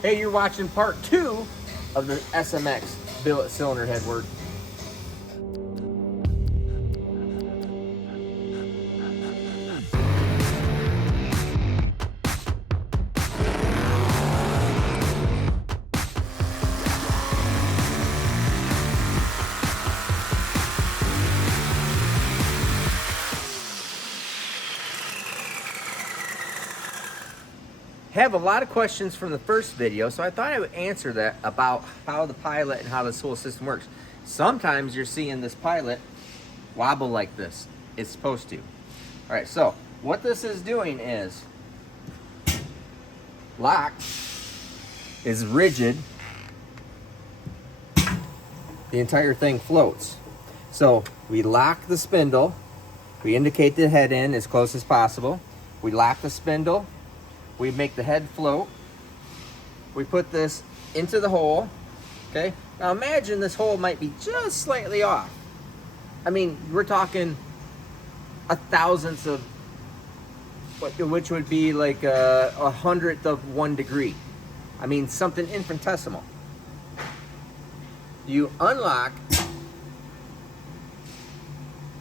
Hey, you're watching part 2 of the SMX billet cylinder head work. Have a lot of questions from the first video, so I thought I would answer that about how the pilot and how this whole system works. Sometimes you're seeing this pilot wobble like this. It's supposed to. All right, so what this is doing is lock is rigid. The entire thing floats. So we lock the spindle. We indicate the head in as close as possible. We lock the spindle. We make the head float. We put this into the hole, okay? Now imagine this hole might be just slightly off. I mean, we're talking a thousandth of, which would be like a 100th of 1 degree. I mean, something infinitesimal. You unlock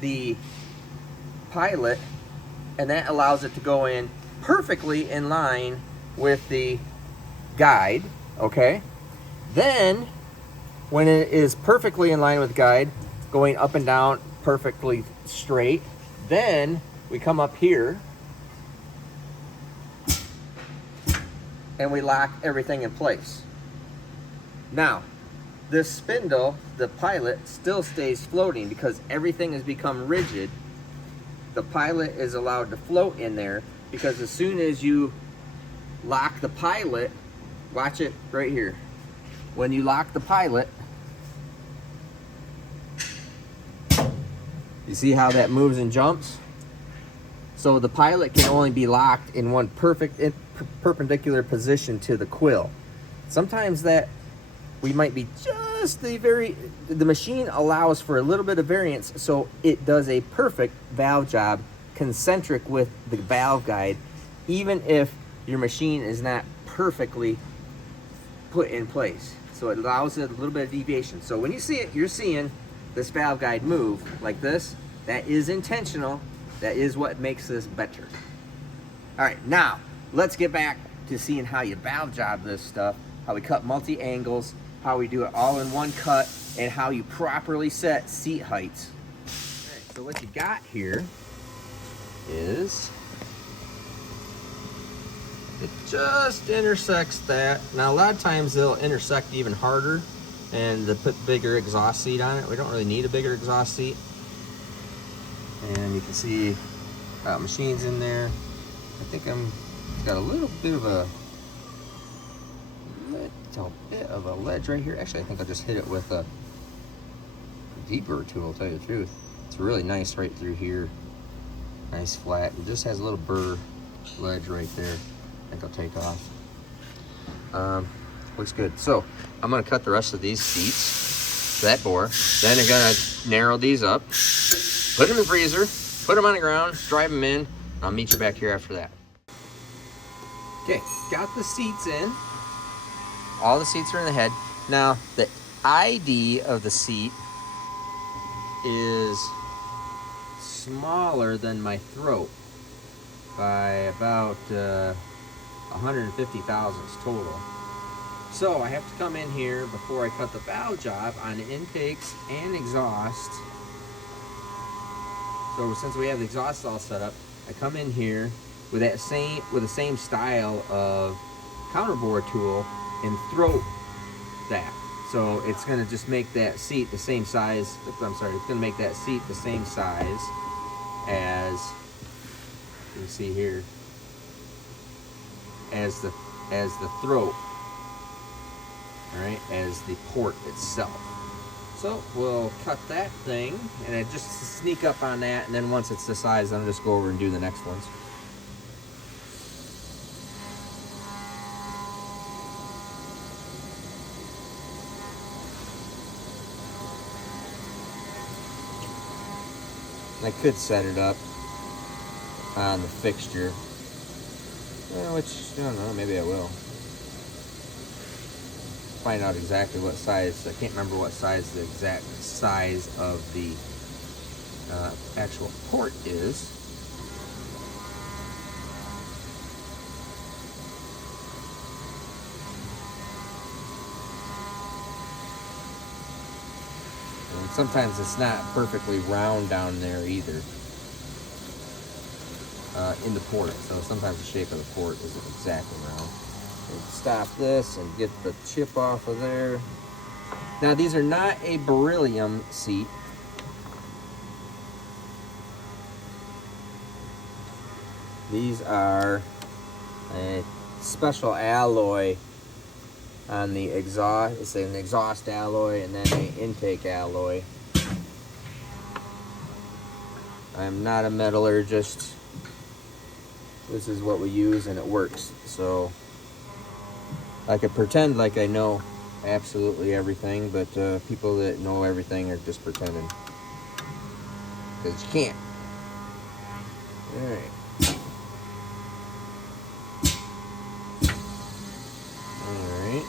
the pilot, and that allows it to go in perfectly in line with the guide, okay? Then, when it is perfectly in line with the guide, going up and down perfectly straight, then we come up here and we lock everything in place. Now, this spindle, the pilot, still stays floating because everything has become rigid. The pilot is allowed to float in there because as soon as you lock the pilot, watch it right here. When you lock the pilot, you see how that moves and jumps? So the pilot can only be locked in one perfect perpendicular position to the quill. Sometimes that we might be just the machine allows for a little bit of variance, so it does a perfect valve job concentric with the valve guide, even if your machine is not perfectly put in place. So it allows it a little bit of deviation. So when you see it, you're seeing this valve guide move like this. That is intentional. That is what makes this better. All right, now let's get back to seeing how you valve job this stuff, how we cut multi-angles, how we do it all in one cut, and how you properly set seat heights. All right, so what you got here is it just intersects that. Now a lot of times they'll intersect even harder and they put bigger exhaust seat on it. We don't really need a bigger exhaust seat. And you can see machines in there. I think it's got a little bit of a ledge right here. Actually, I think I'll just hit it with a deburr tool, to tell you the truth. It's really nice right through here. Nice flat. It just has a little burr ledge right there. I think I'll take off. Looks good. So I'm gonna cut the rest of these seats to that bore. Then I'm gonna narrow these up, put them in the freezer, put them on the ground, drive them in. I'll meet you back here after that. Okay, got the seats in. All the seats are in the head. Now, the ID of the seat is smaller than my throat by about 150 thousandths total. So I have to come in here before I cut the valve job on the intakes and exhaust. So since we have the exhaust all set up, I come in here with the same style of counterbore tool and throat that. So it's gonna just make that seat the same size. I'm sorry, it's gonna make that seat the same size as you can see here, as the throat, all right, as the port itself. So we'll cut that thing and I just sneak up on that, and then once it's the size, I'll just go over and do the next ones. I could set it up on the fixture, which, I don't know, maybe I will. find out exactly what size. I can't remember what size the exact size of the actual port is. And sometimes it's not perfectly round down there either in the port. So sometimes the shape of the port isn't exactly round. And stop this and get the chip off of there. Now these are not a beryllium seat. These are a special alloy on the exhaust. It's an exhaust alloy and then an intake alloy. I'm not a metallurgist. This is what we use and it works. So I could pretend like I know absolutely everything, but people that know everything are just pretending. Because you can't. Alright. Alright.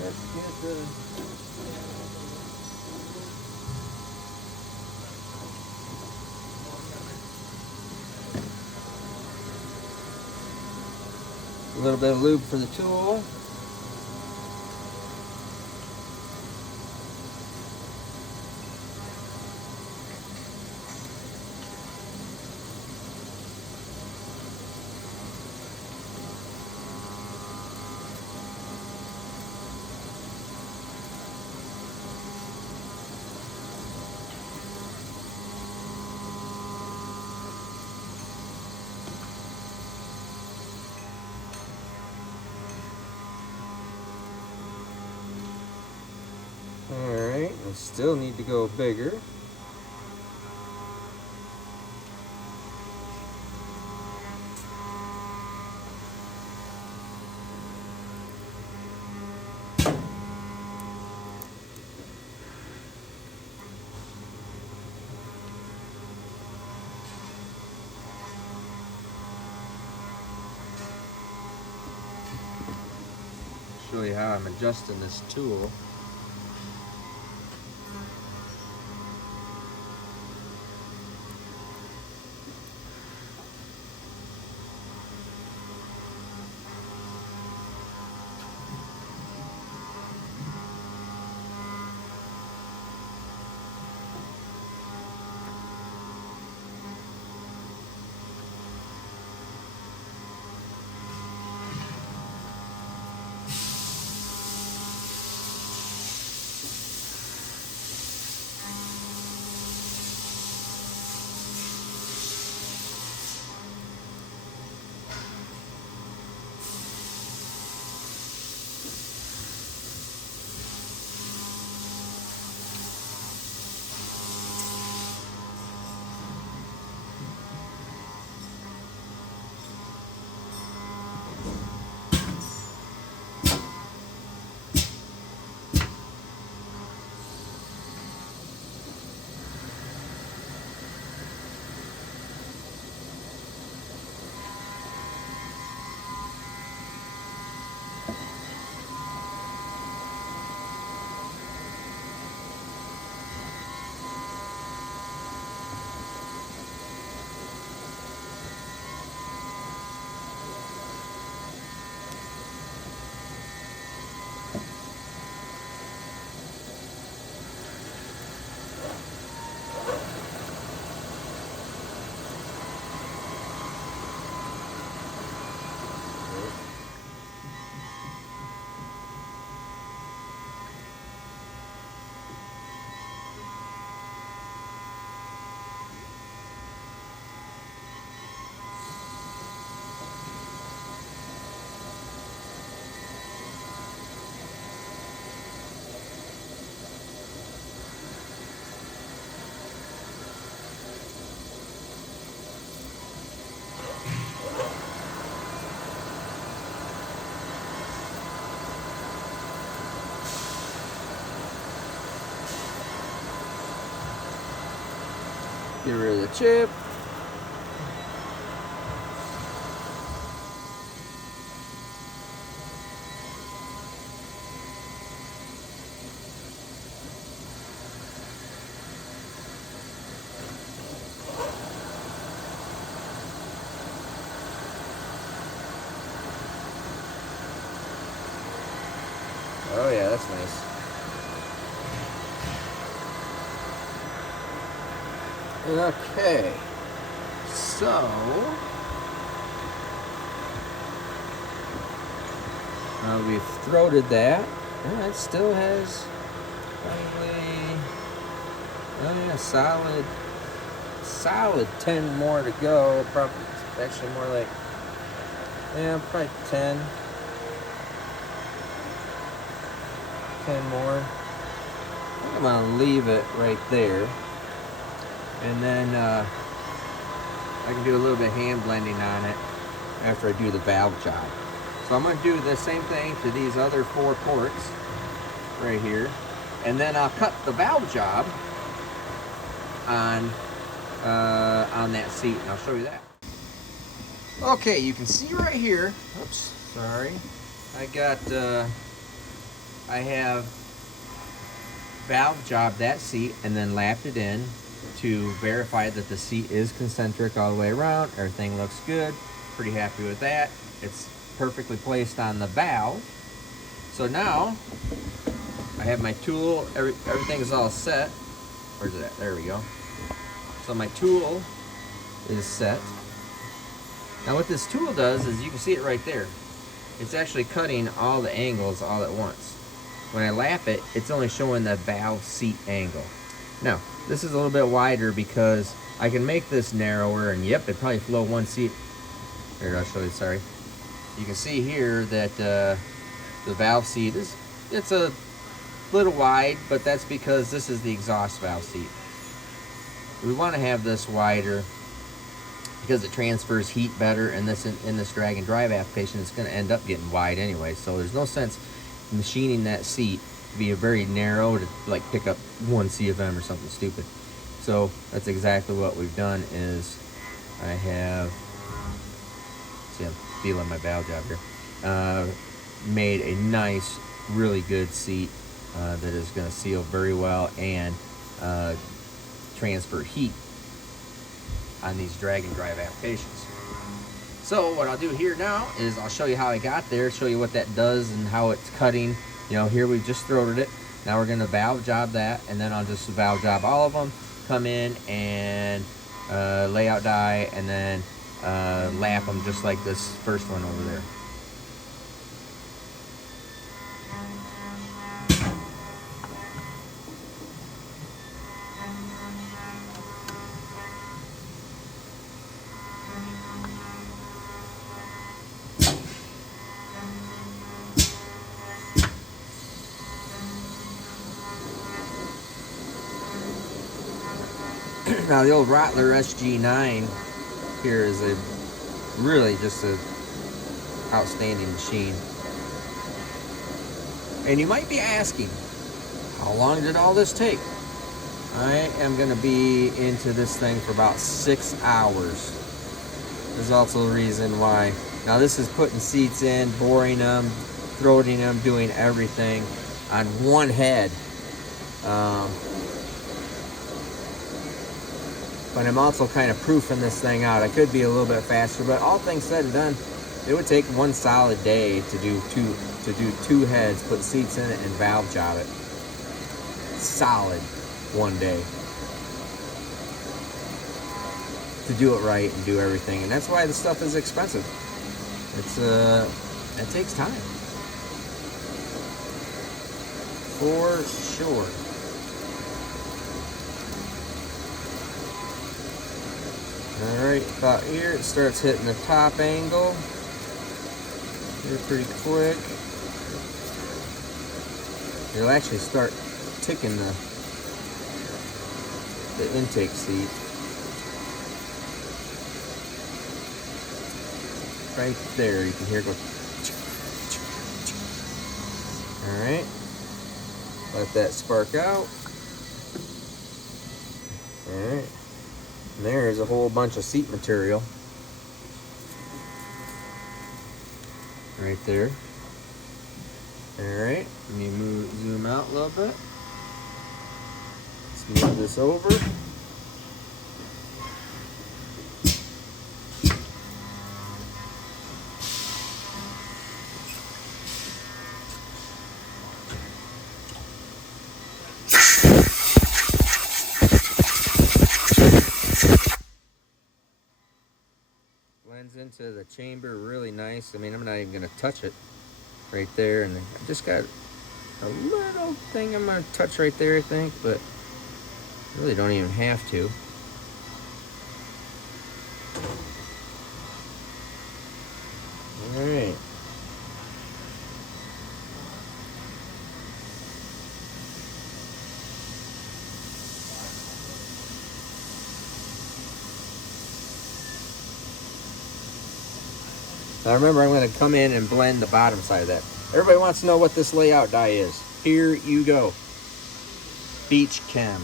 Let's get the... A little bit of lube for the tool. Alright, I still need to go bigger. Show you how I'm adjusting this tool. Get rid of the chip. Oh yeah, that's nice. Okay, so we've throated that. And it still has probably, oh yeah, solid 10 more to go. Probably actually more like, yeah, probably 10 more. I think I'm gonna leave it right there, and then I can do a little bit of hand blending on it after I do the valve job. So I'm gonna do the same thing to these other 4 ports right here, and then I'll cut the valve job on that seat, and I'll show you that. Okay, you can see right here. Oops, sorry. I have valve jobbed that seat and then lapped it in to verify that the seat is concentric all the way around. Everything looks good. Pretty happy with that. It's perfectly placed on the valve. So now I have my tool. Everything is all set. Where's it at? There we go. So my tool is set. Now what this tool does is, you can see it right there. It's actually cutting all the angles all at once. When I lap it, it's only showing the valve seat angle. Now, this is a little bit wider because I can make this narrower, and yep, it probably flow one seat. Here, I'll show you, sorry. You can see here that the valve seat it's a little wide, but that's because this is the exhaust valve seat. We want to have this wider because it transfers heat better, and in this drag and drive application, it's going to end up getting wide anyway. So there's no sense machining that seat to be a very narrow to like pick up 1 CFM or something stupid. So that's exactly what we've done. Is I have, see, I'm feeling my valve job here, made a nice, really good seat that is going to seal very well and transfer heat on these drag and drive applications. So what I'll do here now is I'll show you how I got there, show you what that does and how it's cutting. You know, here we've just throated it. Now we're going to valve job that, and then I'll just valve job all of them, come in and lay out die, and then lap them just like this first one over there. Now the old Rottler SG9 here is really just a outstanding machine. And you might be asking, how long did all this take? I am going to be into this thing for about 6 hours. There's also a reason why. Now this is putting seats in, boring them, throating them, doing everything on one head. But I'm also kind of proofing this thing out. I could be a little bit faster, but all things said and done, it would take 1 solid day to do two heads, put seats in it, and valve job it. Solid 1 day to do it right and do everything, and that's why the stuff is expensive. It takes time for sure. Alright, about here it starts hitting the top angle. Here pretty quick. It'll actually start ticking the intake seat. Right there, you can hear it go. Alright. Let that spark out. Alright. And there's a whole bunch of seat material right there. Alright, let me zoom out a little bit. Let's move this over. Blends into the chamber really nice. I mean, I'm not even going to touch it right there. And I just got a little thing I'm going to touch right there, I think, but I really don't even have to. Alright. Now remember, I'm going to come in and blend the bottom side of that. Everybody wants to know what this layout dye is. Here you go. Beach Chem.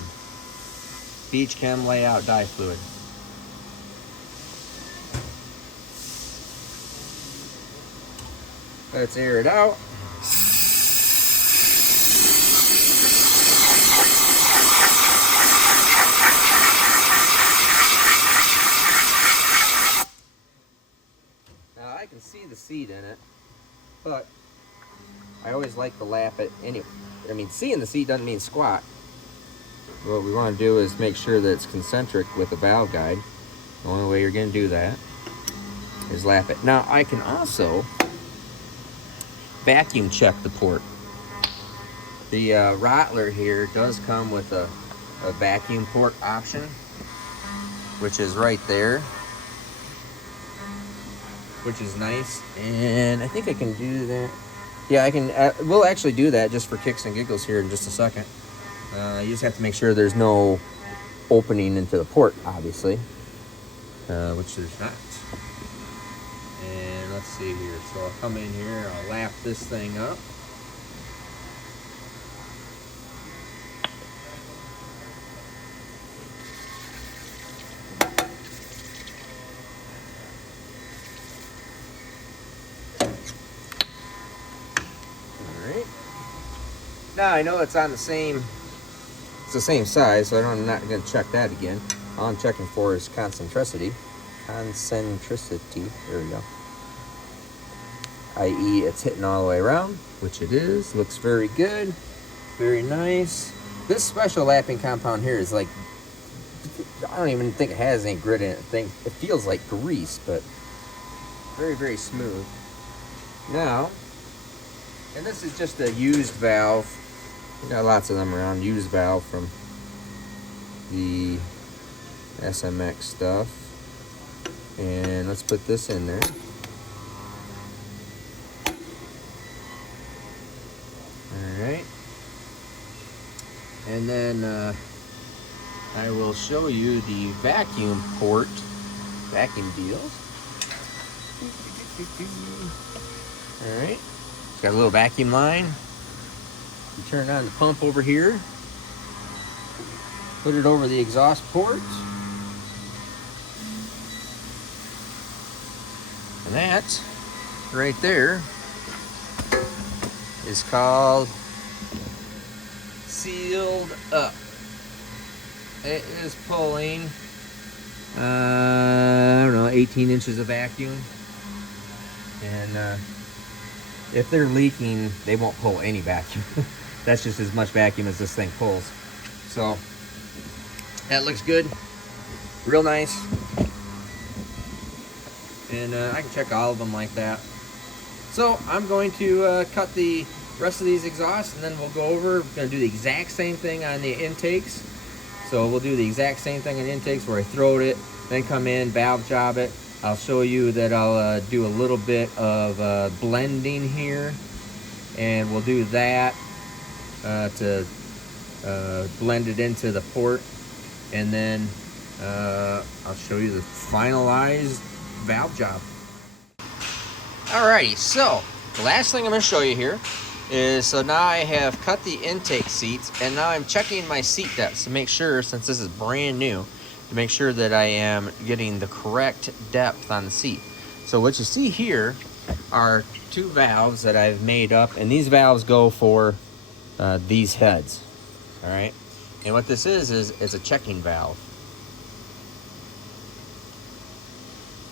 Beach Chem layout dye fluid. Let's air it out. Now I can see the seed in it, but I always like to lap it anyway. I mean, seeing the seed doesn't mean squat. What we want to do is make sure that it's concentric with the valve guide. The only way you're going to do that is lap it. Now I can also vacuum check the port. The Rottler here does come with a vacuum port option, which is right there, which is nice. And I think I can do that. Yeah, I can. We'll actually do that just for kicks and giggles here in just a second. You just have to make sure there's no opening into the port, obviously, which there's not. And let's see here. So I'll come in here, I'll lap this thing up. Alright. Now I know it's on the same, it's the same size, so I'm not going to check that again. All I'm checking for is concentricity. Concentricity, there we go. i.e. it's hitting all the way around, which it is. Looks very good, very nice. This special lapping compound here is like, I don't even think it has any grit in it. It feels like grease, but very, very smooth. Now, and this is just a used valve. We got lots of them around. Used valve from the SMX stuff. And let's put this in there. Alright. And then I will show you the vacuum port, vacuum deals. Alright. It's got a little vacuum line. You turn on the pump over here. Put it over the exhaust port. And that right there is called sealed up. It is pulling, I don't know, 18 inches of vacuum. And if they're leaking, they won't pull any vacuum. That's just as much vacuum as this thing pulls. So that looks good, real nice. And I can check all of them like that. So I'm going to cut the rest of these exhausts, and then we'll go over. We're going to do the exact same thing on the intakes. So we'll do the exact same thing on the intakes where I throat it, then come in, valve job it. I'll show you that I'll do a little bit of blending here, and we'll do that to blend it into the port, and then I'll show you the finalized valve job. Alrighty, so the last thing I'm going to show you here is, so now I have cut the intake seats, and now I'm checking my seat depths to make sure, since this is brand new, to make sure that I am getting the correct depth on the seat. So what you see here are 2 valves that I've made up, and these valves go for these heads. All right, and what this is a checking valve.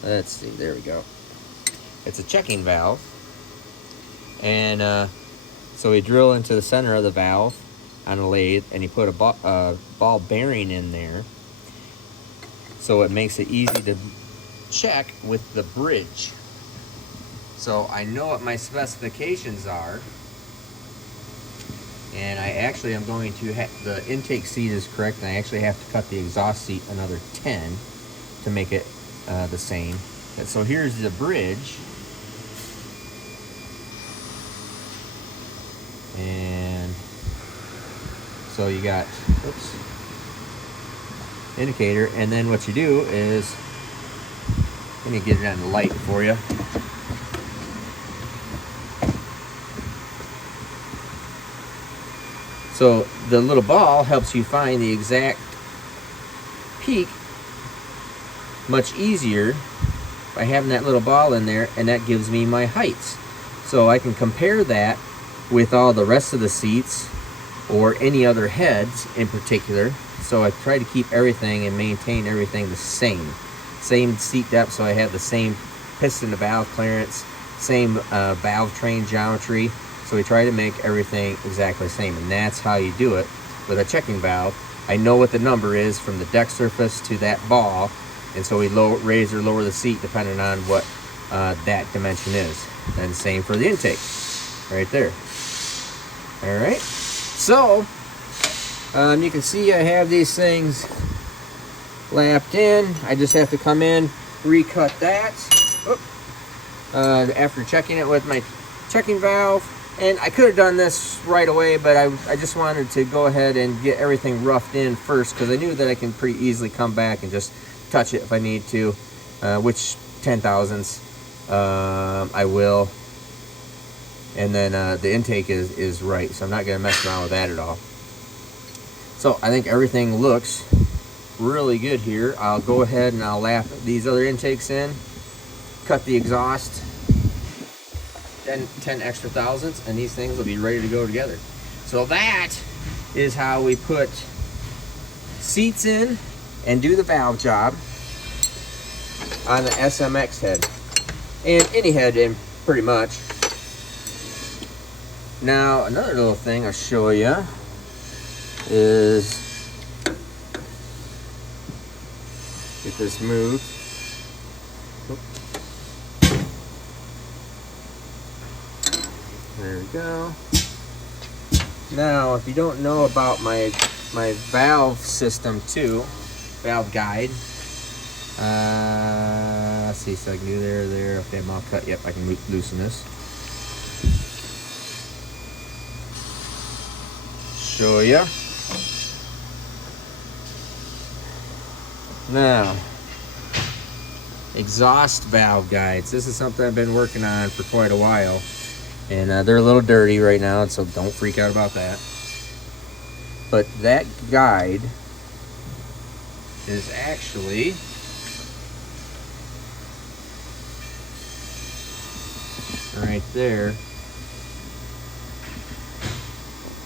Let's see, there we go. It's a checking valve, and so we drill into the center of the valve on a lathe, and you put a ball bearing in there, so it makes it easy to check with the bridge. So I know what my specifications are, and I actually am going to the intake seat is correct, and I actually have to cut the exhaust seat another 10 to make it the same. And so here's the bridge, and so you got indicator, and then what you do is, let me get it on the light for you. So the little ball helps you find the exact peak much easier by having that little ball in there, and that gives me my heights. So I can compare that with all the rest of the seats or any other heads in particular. So I try to keep everything and maintain everything the same seat depth, so I have the same piston to valve clearance, same valve train geometry. So we try to make everything exactly the same, and that's how you do it with a checking valve. I know what the number is from the deck surface to that ball, and so we raise or lower the seat depending on what that dimension is. And same for the intake, right there. All right, so you can see I have these things lapped in. I just have to come in, recut that after checking it with my checking valve. And I could have done this right away, but I just wanted to go ahead and get everything roughed in first, because I knew that I can pretty easily come back and just touch it if I need to, which 10,000ths I will. And then the intake is right, so I'm not going to mess around with that at all. So I think everything looks really good here. I'll go ahead and I'll lap these other intakes in, cut the exhaust, 10 extra thousandths, and these things will be ready to go together. So that is how we put seats in and do the valve job on the SMX head, and any head in pretty much. Now another little thing I'll show you is, get this moved. There we go. Now, if you don't know about my valve system too, valve guide. Let's see, so I can do there. Okay, I'm all cut. Yep, I can loosen this. Show ya. Now, exhaust valve guides. This is something I've been working on for quite a while. And they're a little dirty right now, so don't freak out about that. But that guide is actually right there.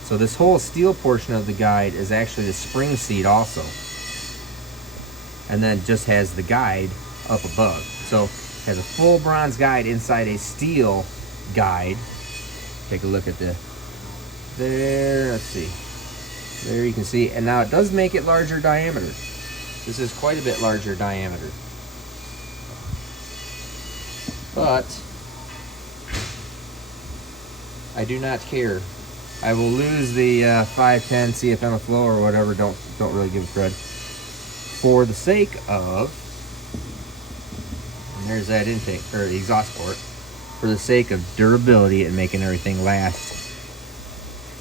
So this whole steel portion of the guide is actually the spring seat also. And then just has the guide up above. So it has a full bronze guide inside a steel guide. Take a look at there, let's see. There you can see, and now it does make it larger diameter. This is quite a bit larger diameter. But I do not care. I will lose the 510 CFM flow or whatever, don't really give a crud. For the sake of, and there's that intake, or the exhaust port, for the sake of durability and making everything last.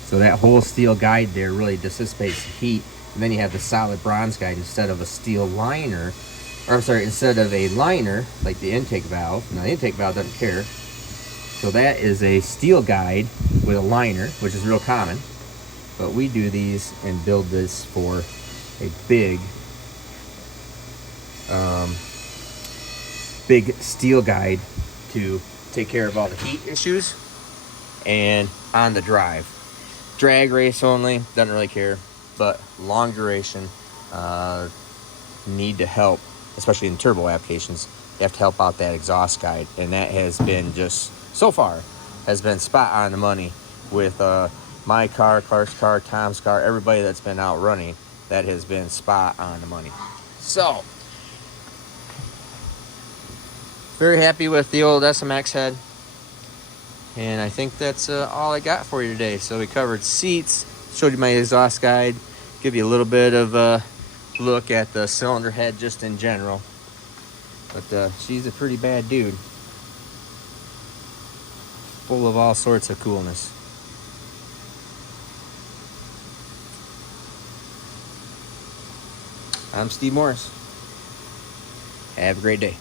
So that whole steel guide there really dissipates the heat, and then you have the solid bronze guide instead of a steel liner, or I'm sorry, instead of a liner like the intake valve. Now the intake valve doesn't care. So that is a steel guide with a liner, which is real common, but we do these and build this for a big big steel guide to take care of all the heat issues. And on the drive, drag race only, doesn't really care, but long duration, need to help, especially in turbo applications. You have to help out that exhaust guide, and that has been just so far has been spot on the money with my car, Clark's car, Tom's car, everybody that's been out running. That has been spot on the money. So very happy with the old SMX head. And I think that's all I got for you today. So we covered seats, showed you my exhaust guide, give you a little bit of a look at the cylinder head just in general. But she's a pretty bad dude, full of all sorts of coolness. I'm Steve Morris. Have a great day.